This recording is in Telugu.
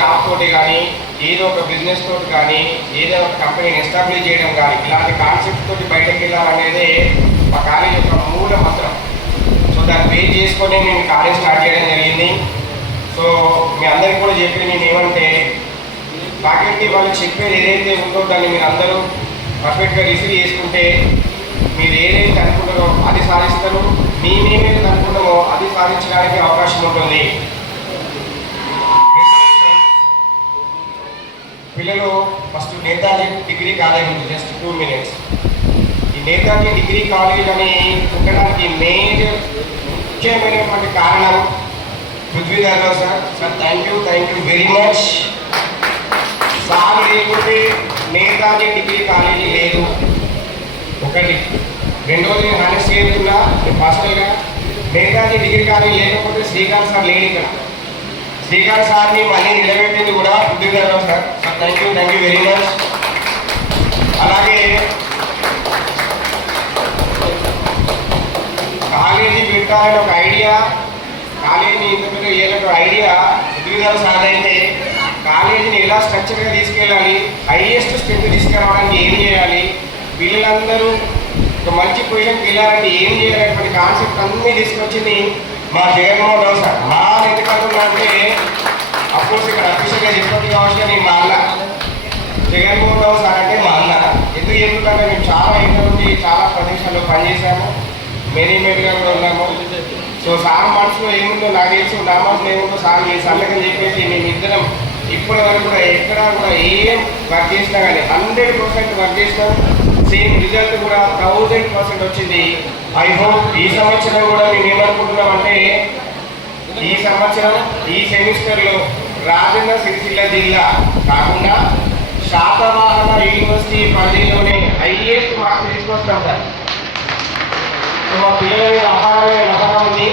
జాబ్ తోటి కానీ ఏదో ఒక బిజినెస్ తోటి కానీ ఏదో ఒక కంపెనీని ఎస్టాబ్లిష్ చేయడం కానీ ఇలాంటి కాన్సెప్ట్ తోటి బయటకు వెళ్ళాలనేదే మా కాలేజ్ యొక్క మూల మంత్రం. సో దాన్ని బేస్ చేసుకొని మేము కాలేజ్ స్టార్ట్ చేయడం జరిగింది. సో మీ అందరికీ కూడా చెప్పి నేను ఏమంటే ఫ్యాకల్టీ వాళ్ళు చెప్పేది ఏదైతే ఉందో దాన్ని మీరు అందరూ పర్ఫెక్ట్గా రిసీవ్ చేసుకుంటే మీరు ఏదైతే అనుకుంటారో అది సాధిస్తారు, మేమేమైతే అనుకుంటామో అది సాధించడానికి అవకాశం ఉంటుంది. పిల్లలు ఫస్ట్ నేతాజీ డిగ్రీ కాలేజ్ ఉంది, జస్ట్ 2 minutes. ఈ నేతాజీ డిగ్రీ కాలేజ్ అని ఉండడానికి ముఖ్యమైనటువంటి కారణం Prithvidhar Rao sir. Sir thank you very much. Sir లేకుంటే నేతాజీ డిగ్రీ కాలేజీ లేదు. ఒకటి. రెండోది నేను హానెస్ట్ చేస్తున్నా పర్సనల్గా, నేతాజీ డిగ్రీ కాలేజీ లేకపోతే శ్రీకాంత్ సార్ లేడు ఇక్కడ. శ్రీకాంత్ సార్ని మళ్ళీ నిలబెట్టింది కూడా Prithvidhar Rao sir. Sir thank you very much. అలాగే కాలేజీ పెట్టాలని ఒక ఐడియా, కాలేజీని ఇంతకుముందు ఏళ్ళకు ఐడియా పృథ్వీధర్ సార్ అయితే కాలేజీని ఎలా స్ట్రక్చర్గా తీసుకెళ్ళాలి, హైయెస్ట్ స్ట్రెంత్ తీసుకురావడానికి ఏం చేయాలి, పిల్లలందరూ ఒక మంచి పొజిషన్కి వెళ్ళాలంటే ఏం చేయాలనేటువంటి కాన్సెప్ట్ అన్నీ తీసుకొచ్చింది మా జగన్మోహన్ రావు సార్. మా ఎందుకంటున్నా అంటే అఫ్కోర్స్ ఇక్కడ అఫీషియల్గా చెప్పండి కావచ్చు, నేను మా అన్న జగన్మోహన్ రావు సార్ అంటే మా అన్న. ఎందుకంటే మేము చాలా ఇంట్లో నుండి చాలా ప్రదేశాల్లో పనిచేసాము, మేనేజ్మెంట్గా కూడా ఉన్నాము. సో సార్ మనసులో ఏముందో నాకు తెలుసు, నా మనసులో ఏముందో సార్ ఈ సల్లకని చెప్పేసి మేమిద్దరం ఇప్పటి వరకు కూడా ఎక్కడా కూడా ఏం వర్క్ చేసినా కానీ 100% వర్క్ చేసినాం. సేమ్ రిజల్ట్ కూడా 1000% వచ్చింది. ఐ హోప్ ఈ సంవత్సరం కూడా మేము ఏమనుకుంటున్నామంటే ఈ సంవత్సరం ఈ సెమిస్టర్లో రాజన్న సిరిసిల్ల జిల్లా కాకుండా శాతవాహన యూనివర్సిటీ పరిధిలోనే హైయెస్ట్ మార్క్స్ తీసుకొస్తాం సార్. సో మా పిల్లల మీద అపారమైన నమ్మకం ఉంది.